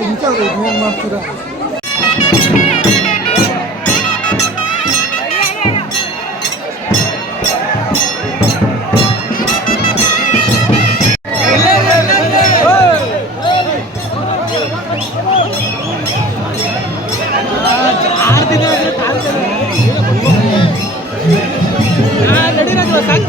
진짜로 그냥 맛이라. 아, 내리라고, 사고!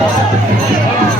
Yeah.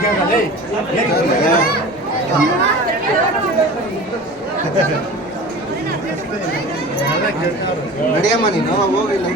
ನಡಿಯಮ್ಮ ನೀನು ಹೋಗಿಲ್ಲ